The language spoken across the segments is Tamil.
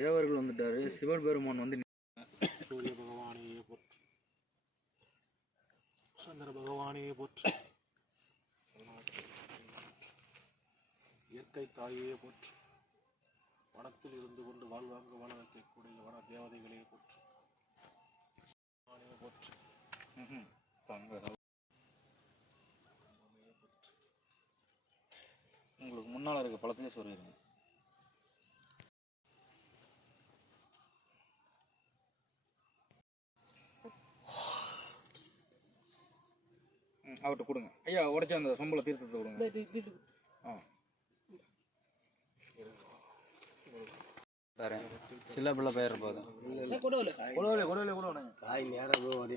தேவர்கள் வந்துட்டாரு. சிவபெருமான் வந்து சூரிய பகவானையே போற்று. சந்திர பகவானையே போற்று. இயற்கை தாயே போற்று. வனத்தில் இருந்து கொண்டு வாழ்வாங்க வன வைக்கக்கூடிய வன தேவதைகளே போற்று. போற்று. உங்களுக்கு முன்னால இருக்க பழத்திலே சொல்லிடுங்க. அவர்கிட்ட கொடுங்க. ஐயா உடைச்ச அந்த சொம்பள தீர்த்தத்தை கொடுங்க. ஆ. சின்ன பிள்ளை பெயர் போதும். கொடுவலை. கொடுவலை கூட உடனே தாய் நேரம் ஓடி.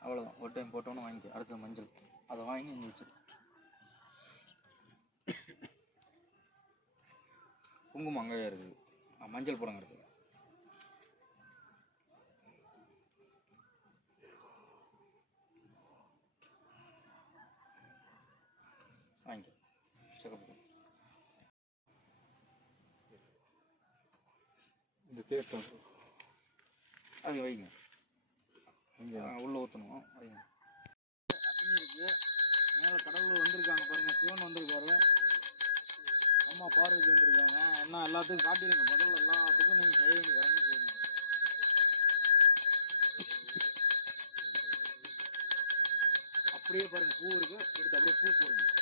அவ்வளோதான் ஒரு டைம் போட்டோன்னு வாங்கிக்க. அடுத்தது மஞ்சள். அதை வாங்கி இங்கே குங்குமம் அங்கேயே இருக்குது. மஞ்சள் போடுங்க அடுத்து வாங்கிக்க. சிகப்பு கொடு. இந்த தீர்த்தம் அது வைங்க. உள்ள ஊற்றணும் வைங்க. மேலே கடவுள் வந்திருக்காங்க பாருங்க. சிவன் வந்திருக்காரு. அம்மா பார்வதி வந்திருக்காங்க. ஆனால் எல்லாத்துக்கும் காட்டிடுங்க. முதல்ல எல்லாத்துக்கும் நீங்கள் செய்ய வேண்டிய கடமை செய்யுங்க. அப்படியே பாருங்கள் பூ இருக்குது எடுத்து அப்படியே பூ போடுங்க.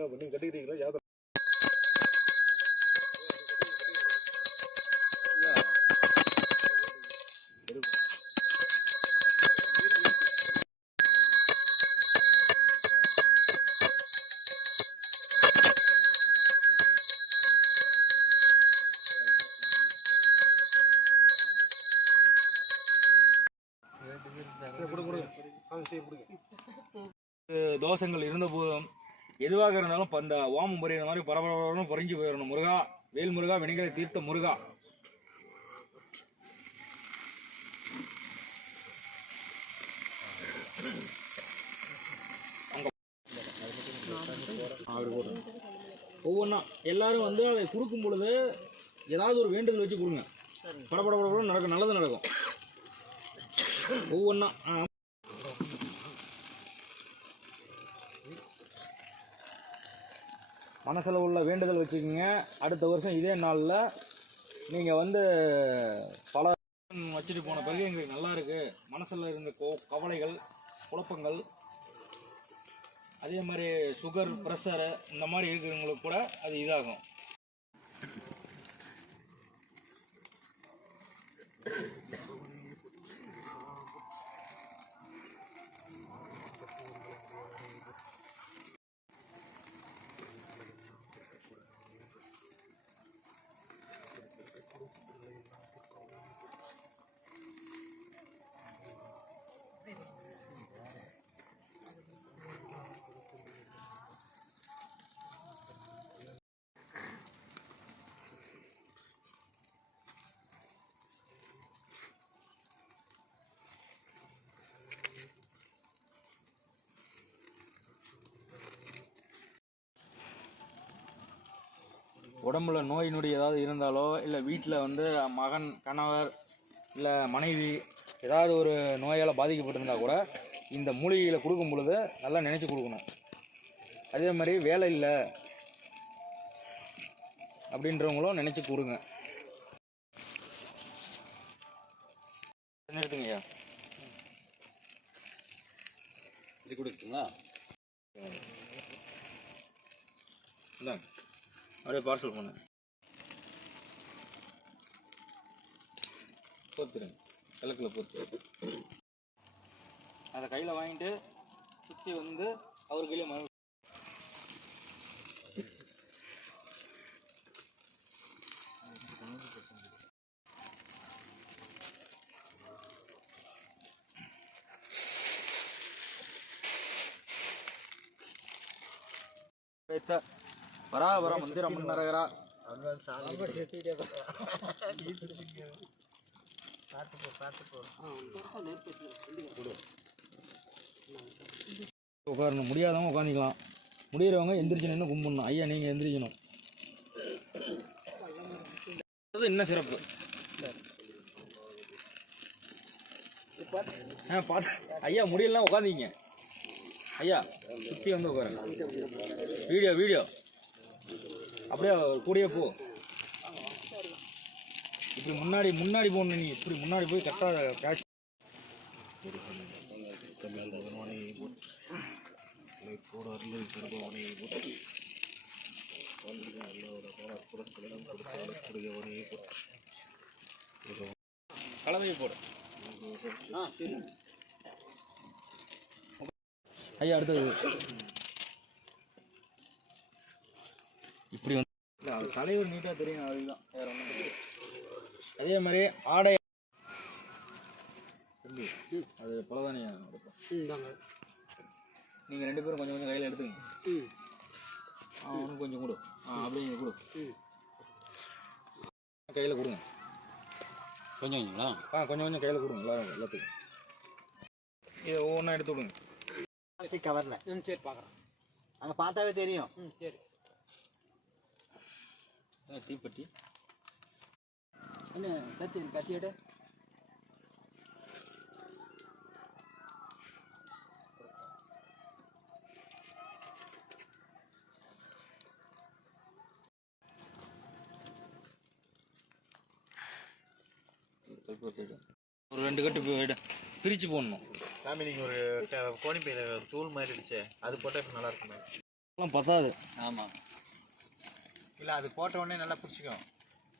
சரியா நீங்க கட்டிக்கிறீங்களா யாத்திரை தோஷங்கள் இருந்த போதும் எதுவாக இருந்தாலும் இப்ப அந்த ஓமம் புரியுற மாதிரி பரபரன்னு புரிஞ்சு போயிடணும். முருகா வேல் முருகா வினைகளை தீர்த்த முருகா. ஒவ்வொன்றா எல்லாரும் வந்து அதை கொடுக்கும் பொழுது ஏதாவது ஒரு வேண்டுதல் வச்சு கொடுங்க. படபட படபட நடக்கும். நல்லது நடக்கும். ஒவ்வொன்றா மனசில் உள்ள வேண்டுதல் வச்சுக்கோங்க. அடுத்த வருஷம் இதே நாளில் நீங்கள் வந்து பல வச்சுட்டு போன பிறகு எங்களுக்கு நல்லா இருக்குது மனசில் இருந்த கோ கவலைகள் குழப்பங்கள் அதே மாதிரி சுகர் ப்ரெஷரு இந்த மாதிரி இருக்கிறவங்களுக்கு கூட அது இதாகும். உடம்புல நோய் நொடி ஏதாவது இருந்தாலோ இல்லை வீட்டில் வந்து மகன் கணவர் இல்லை மனைவி ஏதாவது ஒரு நோயால் பாதிக்கப்பட்டிருந்தா கூட இந்த மூலிகைகளை கொடுக்கும் பொழுது நல்லா நினச்சி கொடுக்கணும். அதே மாதிரி வேலை இல்லை அப்படின்றவங்களும் நினச்சி கொடுங்க. நிறுத்துங்கய்யா இது கொடுக்குங்களா இந்தாங்க. அப்படியே பார்சல் பண்ணு. பொறுத்துருங்க கிழக்கில் பொறுத்து அதை கையில் வாங்கிட்டு சுற்றி வந்து அவர் கையில மறு பராபர மந்திர மன்னரகரா. உட்காரணும். முடியாதவங்க உட்காந்துக்கலாம் முடியறவங்க எந்திரிச்சு நின்று கும்பிடணும். ஐயா நீங்கள் எந்திரிக்கணும். அது இன்னும் சிறப்பு? ஆ பார்த்து ஐயா முடியலாம் உட்காந்திங்க ஐயா சுற்றி வந்து உட்காருங்க. Video video. அப்படியே கூடியே போ. இப்படி முன்னாடி முன்னாடி போகணும் நீ. இப்படி முன்னாடி போய் கரெக்டாக கேட்ச் கலவையை போடு. ஐயா அடுத்தது. இப்படி வந்து அது தலைவர் நீட்டாக தெரியும் அதுதான். வேற ஒன்றும் அதே மாதிரி ஆடை தம்பி, அது பலதானியா நீங்கள் ரெண்டு பேரும் கொஞ்சம் கொஞ்சம் கையில் எடுத்துங்க ஆ அவனுக்கு கொஞ்சம் கொடு. ஆ அப்படியே கொடு. கையில் கொடுங்க. கொஞ்சம் கொஞ்சங்களா ஆ கொஞ்சம் கொஞ்சம் கையில் கொடுங்க எல்லாரும் எல்லாத்துக்கும். இதை ஒவ்வொன்றா எடுத்து விடுங்க. கவர்ல. ம் சரி பார்க்குறேன் அங்கே பார்த்தாவே தெரியும். ம் சரி. தீப்பெட்டி. என்ன கத்தி கத்தி எடு. ஒரு ரெண்டு கட்டு போயிடு பிரித்து போடணும். சாமி நீங்கள் ஒரு கோணிப்பையில் தூள் மாதிரி இருந்துச்சு அது போட்டால் இப்போ நல்லா இருக்குமே. எல்லாம் பத்தாது. ஆமாம் இல்லை அது போட்ட உடனே நல்லா பிடிச்சிக்கும்.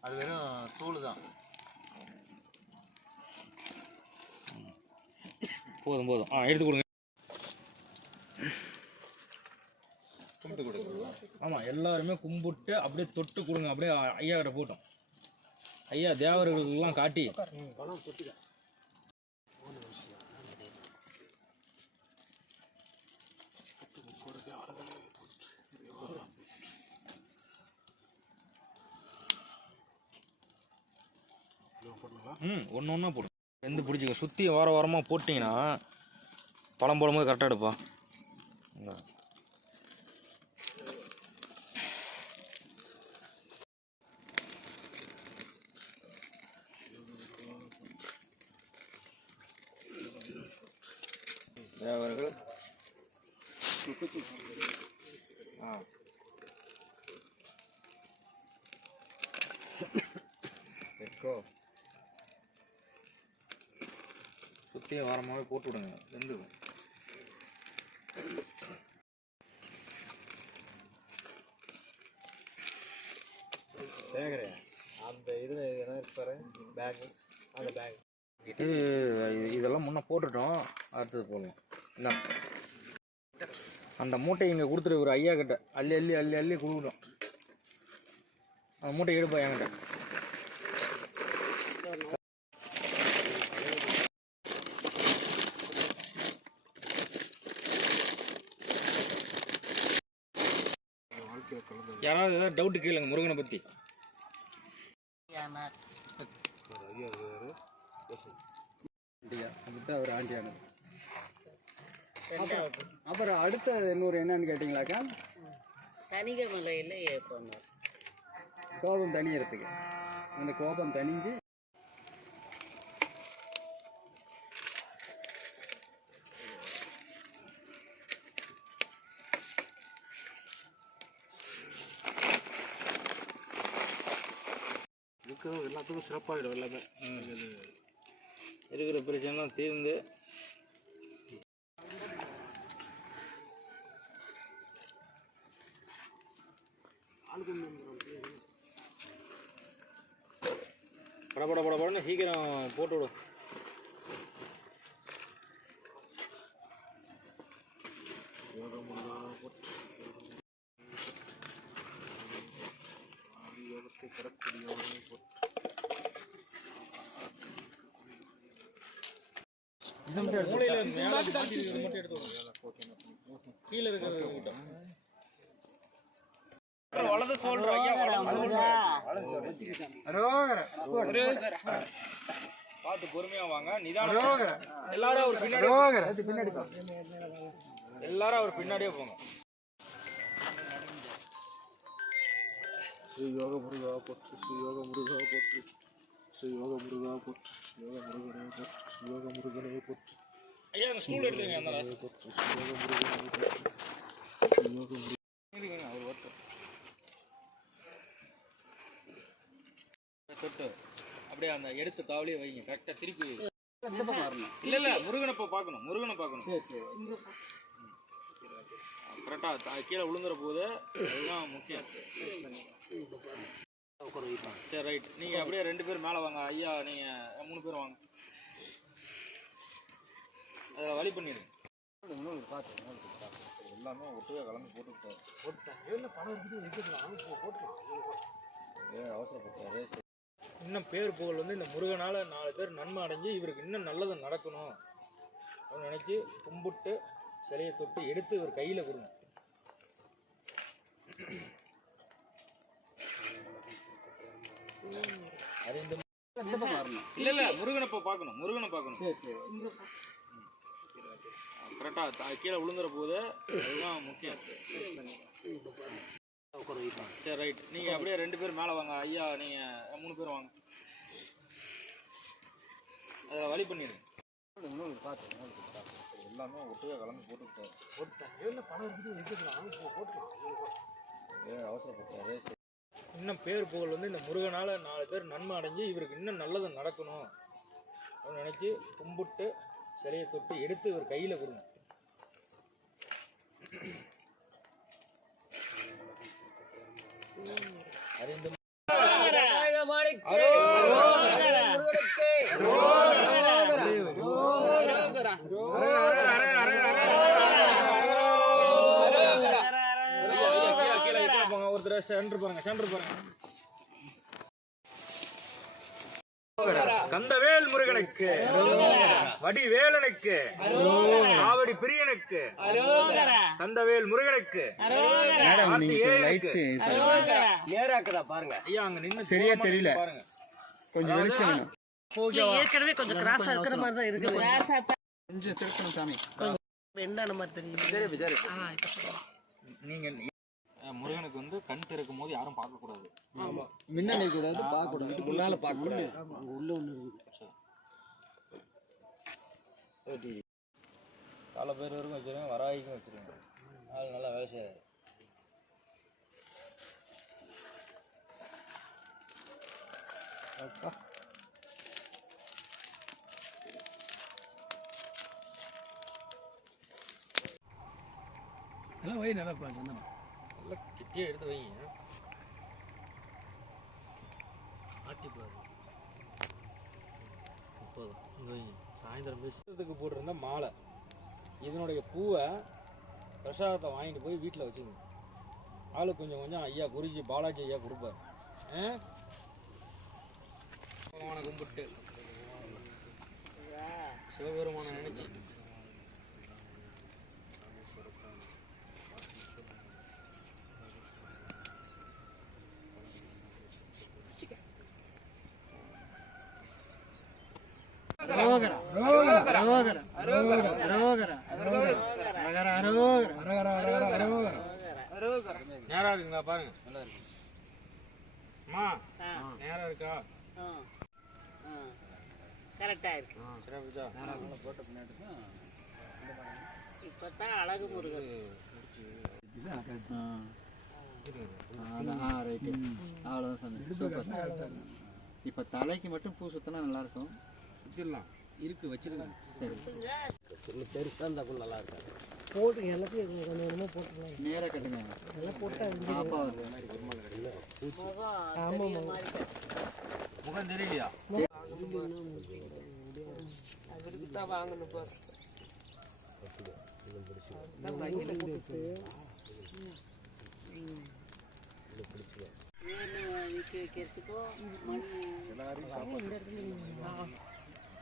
அது வெறும் தூள் தான் போதும் போதும். ஆ எடுத்து கொடுங்க. கும்பிட்டு கொடுக்குறோம் ஆமாம் எல்லாருமே கும்பிட்டு அப்படியே தொட்டு கொடுங்க. அப்படியே ஐயா கிட்ட போட்டோம். ஐயா தேவர்களுக்கெல்லாம் காட்டி. ம் ஒன்று ஒன்றா போடும் வெந்து பிடிச்சிக்க. சுற்றி வார வாரமாக போட்டிங்கன்னா பழம் போடும்போது கரெக்டாக எடுப்பா. தேவர்கள். ஆ. எக்கோ அப்படியே வாரமாகவே போட்டு விடுங்க. வெந்துடும் கேட்குறேன் அந்த இதில் என்ன இருப்பாரு பேகு அந்த பேக் இது இதெல்லாம் முன்னே போட்டுட்டோம். அடுத்தது போடலாம். என்ன அந்த மூட்டை இங்கே கொடுத்துரு ஒரு ஐயா கிட்ட. அள்ளி அள்ளி அள்ளி அள்ளி கொடுக்கட்டும். அந்த மூட்டை எடுப்பா என்கிட்ட. ஏதாவது டவுட்டு கேளுங்க முருகனை பற்றி அவர் ஆண்டியானது அப்புறம் அடுத்த இன்னொரு என்னன்னு கேட்டிங்களாக்கா? தனிக மலையில் போனோம் கோபம் தனியறதுக்கு அந்த கோபம் தணிஞ்சு எல்லாத்துக்கும் சிறப்பாகிடும் எல்லாமே. இருக்கிற பிரச்சனைலாம் தீர்ந்து. பட பட பட படன்னு சீக்கிரம் போட்டு விடும் கீழே இருக்கிறது வலது சொல்ற ஐயா வலது பார்த்து பொறுமையா வாங்க. நிதானம் எல்லாரும் அவர் பின்னாடி எல்லாரும் அவர் பின்னாடியே போங்க. ஸ்ரீ யோக முருகா போற்றி. ஸ்ரீ யோக முருகா போற்றி. யோக முருகா போற்றி யோக முருகனே போற்றி யோக முருகனே போற்றி. ஐயா அந்த ஸ்டூல் எடுத்துங்க அந்த போற்றி யோக முருகனே போற்றி யோக முருகன் அவர் ஒருத்தர். தொட்டு அப்படியே அந்த எடுத்த தாவலியே வைங்க. கரெக்டா திருப்பி. இல்ல இல்ல முருகனை இப்ப பார்க்கணும் முருகனை பார்க்கணும். சரி சரி கரெக்டா கீழே விழுந்துற போது அதுதான் முக்கியம். சரி ரைட் நீங்க அப்படியே ரெண்டு பேரும் மேல வாங்க. ஐயா நீங்க மூணு பேர் வாங்க. அதை வழி பண்ணிடுங்க எல்லாமே ஒட்டுவே கலந்து போட்டுக்கிட்டாரு அவசரப்பட்டாரு? இன்னும் பேர் புகழ் வந்து இந்த முருகனால நாலு பேர் நன்மை அடைஞ்சு இவருக்கு இன்னும் நல்லது நடக்கணும். அப்படின்னு நினைச்சு கும்பிட்டு சிலையை தொட்டு எடுத்து இவர் கையில கொடுங்க. இல்ல இல்ல முருகனை இப்ப பார்க்கணும் முருகனை பார்க்கணும். சரி சரி கரெக்டா கீழே விழுந்துற போது அதுதான் முக்கியம். சரி ரைட் நீங்க அப்படியே ரெண்டு பேரும் மேல வாங்க. ஐயா நீங்க மூணு பேர் வாங்க. அதை வழி பண்ணிடுங்க எல்லாமே ஒட்டுவே கலந்து போட்டுக்கிட்டாரு. அவசரப்பட்டாரு. இன்னும் பேர் புகழ் வந்து இந்த முருகனால நாலு பேர் நன்மை அடைஞ்சு இவருக்கு இன்னும் நல்லது நடக்கணும். அப்படின்னு நினைச்சு கும்பிட்டு சிலையை தொட்டு எடுத்து இவர் கையில கொடுங்க. அது இந்த கீழே, கீழே, கீழே சென்டர் பாருங்க சென்டர் பாருங்க. கந்தவேல் முருகனுக்கு வடிவேலனுக்கு ஆவடி பிரியனுக்கு கந்தவேல் முருகனுக்கு கார்த்திகேயனுக்கு. ஐயா அங்க நின்னு சரியா தெரியல. பாருங்க. கொஞ்சம் வெளிச்சம் ஏற்கனவே கொஞ்சம் கிராஸா இருக்கிற மாதிரி தான் இருக்குது கொஞ்சம் திருத்தணும் சாமி. என்னன்னு மாதிரி தெரியும். நீங்க முருகனுக்கு வந்து கண் திறக்கும் போது யாரும் பார்க்க கூடாது முன்னாடி கூடாது பார்க்க கூடாது முன்னால பார்க்க கூடாது பல பேர் வரைக்கும் வச்சிருங்க வராய்க்கும் வச்சிருங்க. ஆள் நல்லா வேலை செய்யாது எல்லாம் வை நல்லா நல்லா கிட்டியே எடுத்து வைங்க. ஆட்டிப்பாரு. முப்பது. இங்கே வைங்க. சாயந்தரம் பேசுறதுக்கு போட்டிருந்த மாலை. இதனுடைய பூவை பிரசாதத்தை வாங்கிட்டு போய் வீட்டில் வச்சுக்கணும் ஆளு கொஞ்சம் கொஞ்சம் ஐயா குருஜி பாலாஜி ஐயா கொடுப்பார். கும்பிட்டு. சிவபெருமான நினைச்சு. இருக்கு முருகன். அதான் ரைட்டு அவ்வளோதான் சாமி. சூப்பர். இப்போ தலைக்கு மட்டும் பூ சுத்தினா நல்லா இருக்கும் வச்சிடலாம். இருக்கு வச்சிருக்கேன். சரி. பெருசாக இருந்தால் கூட நல்லா இருக்காது. போட்டு எல்லாத்தையும் கொஞ்சம் கொஞ்சமாக போட்டுக்கலாம். நேராக கட்டுங்க. எல்லாம் போட்டா ஆமாம் முகம் தெரியலையா?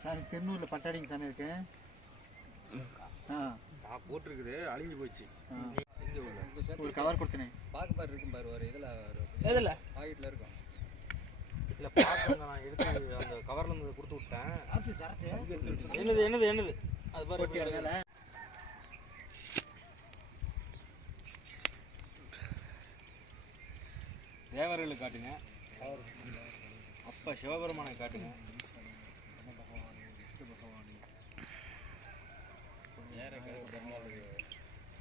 சார் திருநூரில் பட்டாடிங்க சாமி இருக்கு. போட்டிருக்குது அழிஞ்சு போச்சு. ஒரு கவர் கொடுத்தனே. பார்க்க பாரு இருக்கும் பாரு ஒரு இதில் எதில்? பாக்கெட்டில் இருக்கும். இல்லை பார்க்கங்க நான் எடுத்து அந்த கவர்ல இருந்து கொடுத்து விட்டேன். என்னது என்னது என்னது? அது பாரு. தேவர்களுக்கு காட்டுங்க. அப்பா சிவபெருமானை காட்டுங்க.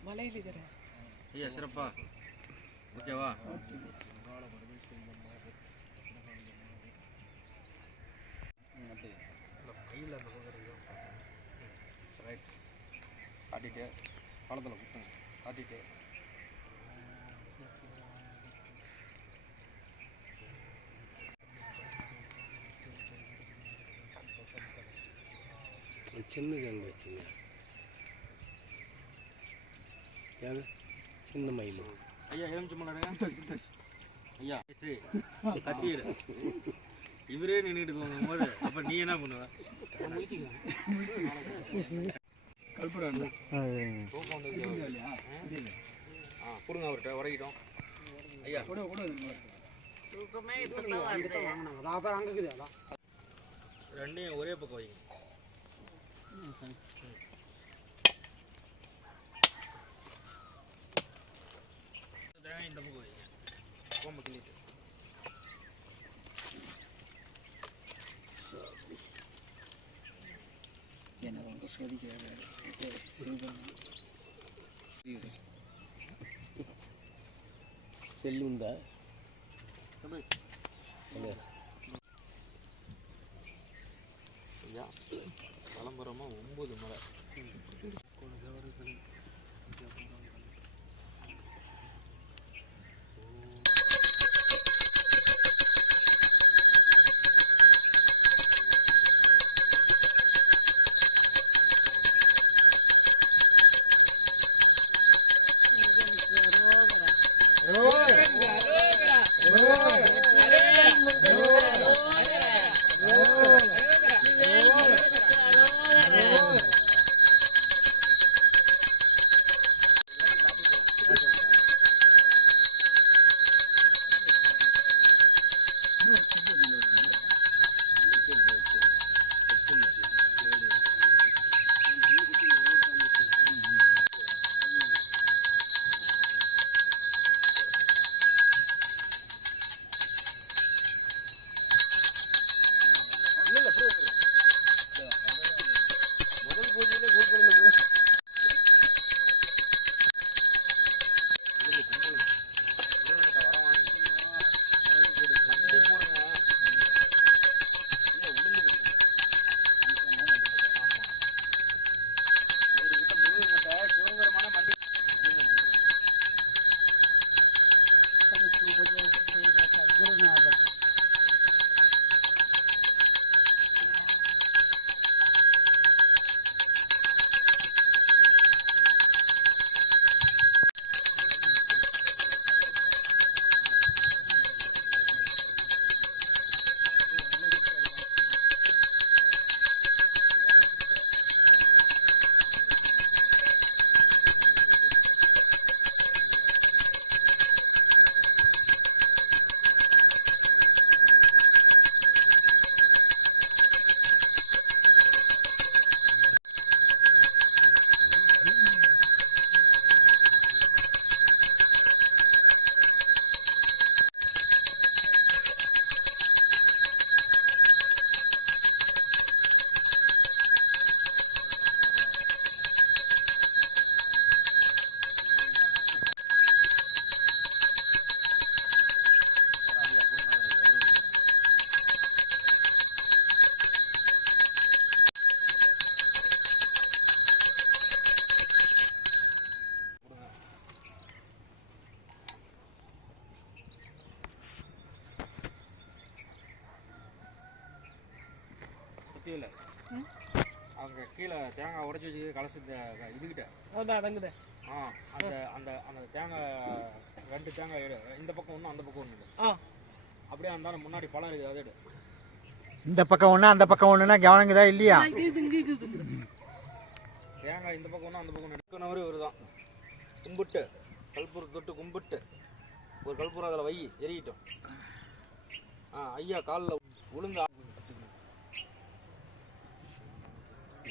மலையில் ஐயா சிறப்பா. ஓகேவா? ரைட் காட்டிட்டு பழத்தில் குத்துங்க. காட்டிட்டு. சின்னது அங்கே வச்சுங்க. சின்ன மயில். ஐயா எலுமிச்சு மலருங்க ஐயா கத்திடு இவரே நின்றுட்டு தூங்கும் போது அப்ப நீ என்ன பண்ணுவ? கொடுங்க அவர்கிட்ட உரைக்கிட்டோம் ஐயா தூக்கமே இப்படிலாம் வருது ரெண்டையும் ஒரே பக்கம் வைங்க. இந்த பக்கம் வைங்க கோம்பு கிள்ளிட்டு செல்லு விளம்பரமாக ஒம்பது மலை தேங்காய் உடைச்சி வச்சு கலசு இதுகிட்ட அடங்குது ஆ அந்த அந்த அந்த தேங்காய் ரெண்டு தேங்காய் எடு. இந்த பக்கம் ஒன்று அந்த பக்கம் ஒன்று ஆ. அப்படியே அந்த முன்னாடி பழம் இருக்குது அதை எடு. இந்த பக்கம் ஒன்று அந்த பக்கம் ஒன்றுனா கவனங்குதா இல்லையா? தேங்காய் இந்த பக்கம் ஒன்று அந்த பக்கம் எடுக்கணவரு இவர் தான் கும்பிட்டு கல்பூரம் தொட்டு கும்பிட்டு ஒரு கல்பூரம் அதில் வை எரியட்டும். ஆ ஐயா காலில் உளுந்து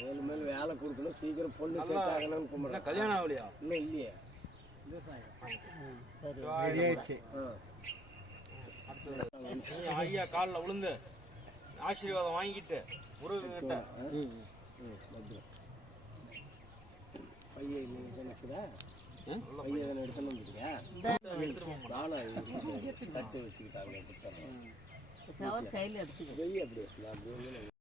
மேல் மேல் வேலை கொடுக்கணும். சீக்கிரம் பொண்ணு செட் ஆகணும்னு என்ன கும்பிட்றேன். கல்யாணம் ஆகலையா? இன்னும் இல்லையே. ஆயிடுச்சு ஐயா காலில் விழுந்து ஆசீர்வாதம் வாங்கிட்டு பத்திரம் பையன் நினைக்குதா பையன் தானே எடுத்துன்னு வந்துருக்கியா தட்டு வச்சுக்கிட்டாங்க அப்படியே